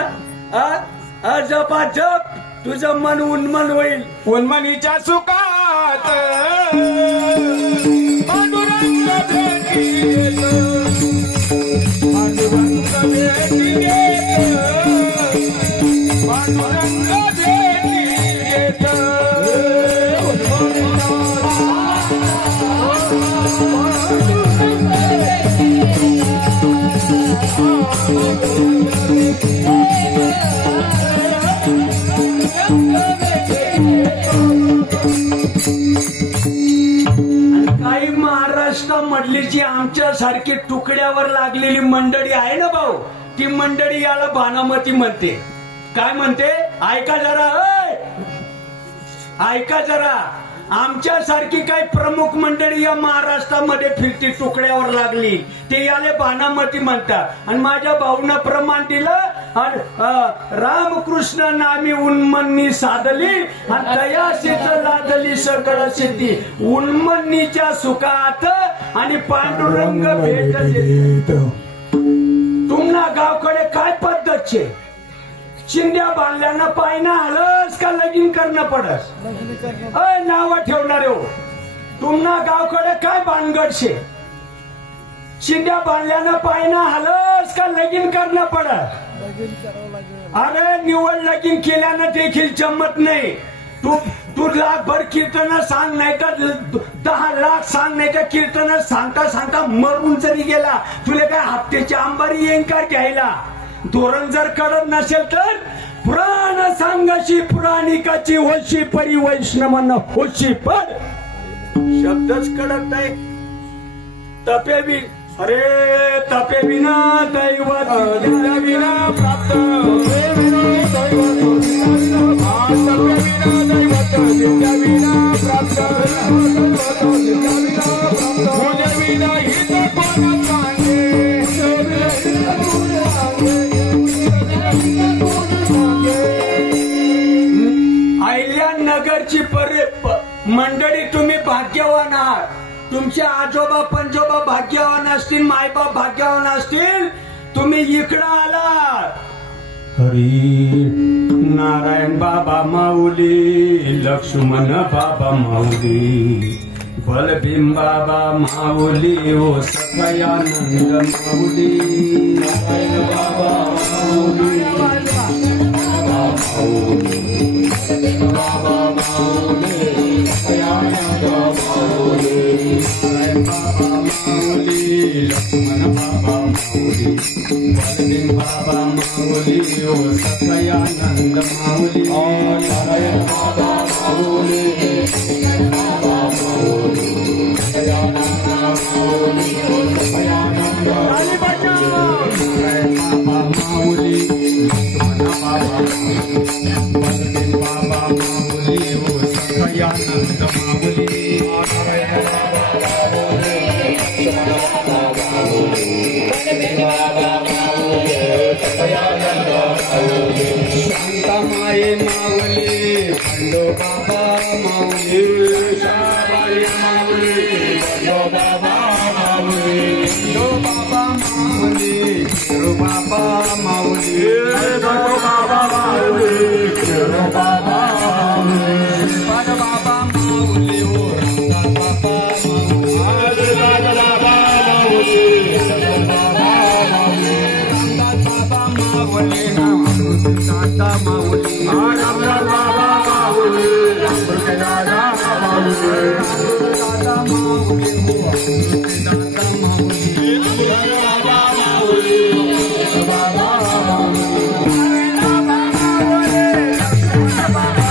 जपा जप तुझं मन उन्मन होईल. उन्मनीच्या सुखात पांडुरंग भेटी येतो, पांडुरंग भेटी येतो, पांडुरंग भेटी येतो. काही महाराष्ट्रामधली जी आमच्यासारखी तुकड्यावर लागलेली मंडळी आहे ना भाऊ, ती मंडळी याला भानामती म्हणते. काय म्हणते? ऐका जरा, ऐका जरा. आमच्यासारखी काही प्रमुख मंडळी या महाराष्ट्रामध्ये फिरती तुकड्यावर लागली, ते याले भानामती म्हणतात. आणि माझ्या भाऊनं प्रमाण दिलं, रामकृष्ण नामी उन्मन्नी साधली आणि दयाशीच लादली सकळ सिद्धी. उन्मन्नीच्या सुखात आणि पांडुरंग भेट. तुम्हाला गावकडे काय पद्धत छे? चिंध्या बांधल्यानं पायना आलंस का लगीन करणं पडस? नाव ठेवणारे हो, तुम्हाला गावकडे काय भानगड शे? चिंध्या बांधल्यानं पायना आलंस का लगीन करणं पडस? अरे निवड लगीन केल्यानं देखील जमत नाही. तू लाखभर कीर्तन सांग, नाही तर 10 लाख सांग, नाही तर कीर्तन सांगता सांगता मरून जरी गेला, तुला काय हप्त्याची अंबारी येईन का घ्यायला? धोरण जर कडत नसेल तर पुराण सांगाशी पुराणिकाची होशी परी वैष्णवांना होशी पड. शब्दच कडत नाही. तपे बी अरे तपे विना दैवत विना प्राप्त, तपे विना दैवत विना प्राप्त, पूजे विना हित कोण सांगे. अहिल्यानगरची मंडळी तुम्ही भाग्यवान आहात. तुमचे आजोबा पंजोबा भाग्यवान असतील, मायबाप भाग्यवान असतील, तुम्ही इकडं आलात. हरी नारायण बाबा माऊली, लक्ष्मण बाबा माऊली, बलभीम बाबा माऊली, ओ सखयानंद माऊली, बाबा माऊली, बाबा माऊली, सखयानंद माऊली, बाबा माऊली, लक्ष्मण बाबा माऊली, बलभीम बाबा माऊली, ओ सखयानंद माऊली, नारायण बाबा माऊली, बाबा माऊली, सखयानंद माऊली, सखयानंद माऊली, बाबा माऊली, लक्ष्मण बाबा बाबा माऊली हो सखयानंद माऊली शांतामाई माऊली खंडो बाबा माऊली शाबाई माऊली खंडो बाबा माऊली खंडो बाबा माऊली खंडो बाबा माऊली खंडो बाबा माऊली खंडो बाबा माऊली पाद बाबा माऊली हो रंगात बाबा माऊली बाबा माऊली रंगात बाबा माऊली दादा माऊली रंगात बाबा माऊली दादा माऊली दादा माऊली हो दादा माऊली बाबा माऊली बाबा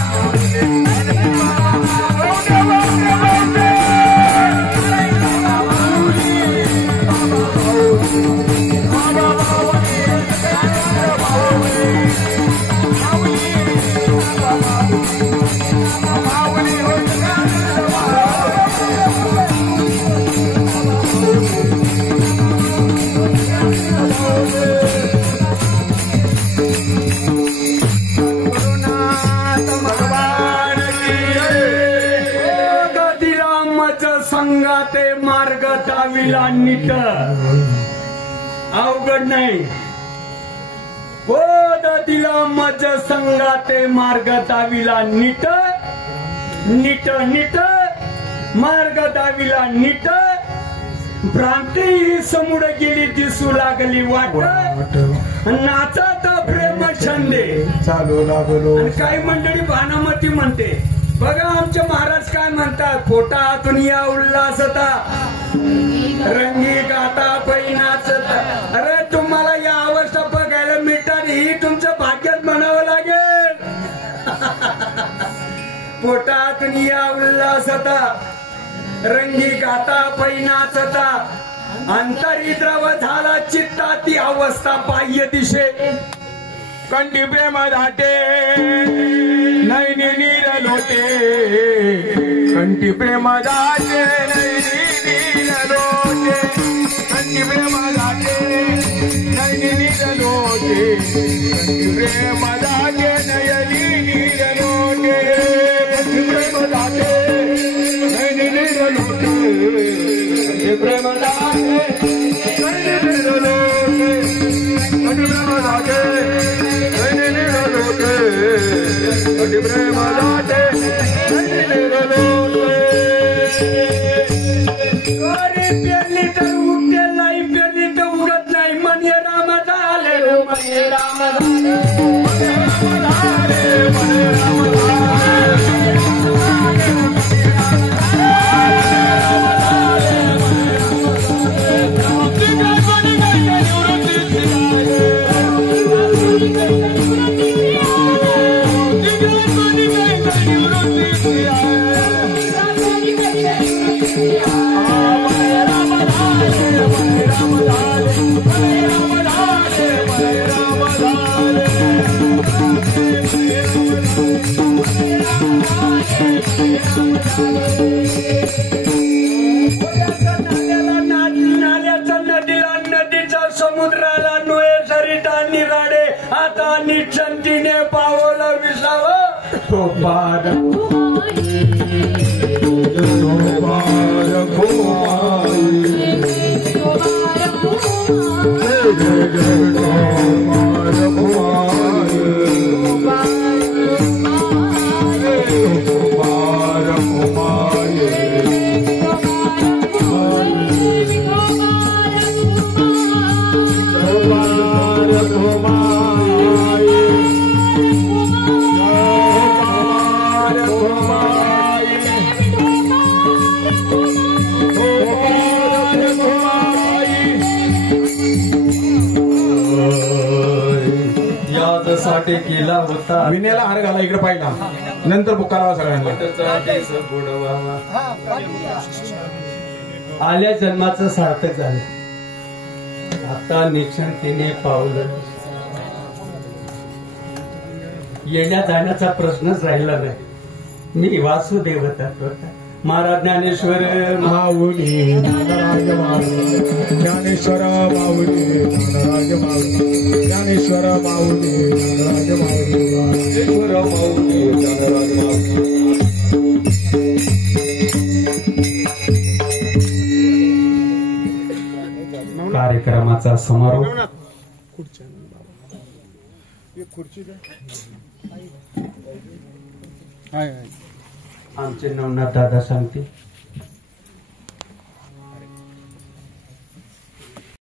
संगाते मार्ग दाविला नीट अवघड नाही हो दिला मज संगाते मार्ग दाविला नीट नीट नीट मार्ग दाविला नीट भ्रांती समुड गेली दिसू लागली वाट नाचाचा प्रेम छंदे चालू लागलो काही मंडळी भानामती म्हणते बघा आमचे महाराज काय म्हणतात पोटातून या उल्हासता रंगी गाता पैनाचता अरे तुम्हाला या अवस्था बघायला मिळतात ही तुमचं भाग्यात म्हणावं लागेल पोटातून या उल्हासता रंगी गाता पैनाचता अंतरी द्रव झाला चित्ता ती अवस्था बाह्य दिशे कंठी प्रेम दाटे नैनी नीर लोटे कंठी प्रेम दाटे नैनी नीर लोटे कंठी प्रेम दाटे नैनी नीर लोटे कंठी प्रेम दाटे नयनी नीर लोटे कंठी प्रेम दाटे नैनी नीर लोटे कंठी प्रेम दाटे नैनी नीर लोटे कंठी प्रेम दाटे प्रेम दाटे पेरली तर उठते नाही पेरली तर उडत नाही म्हणे राम झाले म्हणे राम झाले नाल्याचा नदीला नदीचा समुद्राला नोये सरिता निराडे आता निश्चंतीने पावलं विसावं तो पार साठी केला होता विनेला हार घाला इकडे पाहिला नंतर बुकाला सगळ्यांना आल्या जन्माचं सार्थक झालं आता निश्चंतीने पावलं येण्या जाण्याचा प्रश्नच राहिला नाही. मी वासुदेव तत्वता महाराज ज्ञानेश्वर माऊली ज्ञानराज माऊली ज्ञानेश्वर माऊली ज्ञानराज माऊली ज्ञानेश्वर माऊली ज्ञानराज माऊली ज्ञानेश्वर माऊली ज्ञानराज माऊली. कार्यक्रमाचा समारोप आमचे नवनाथ दादा सांगते.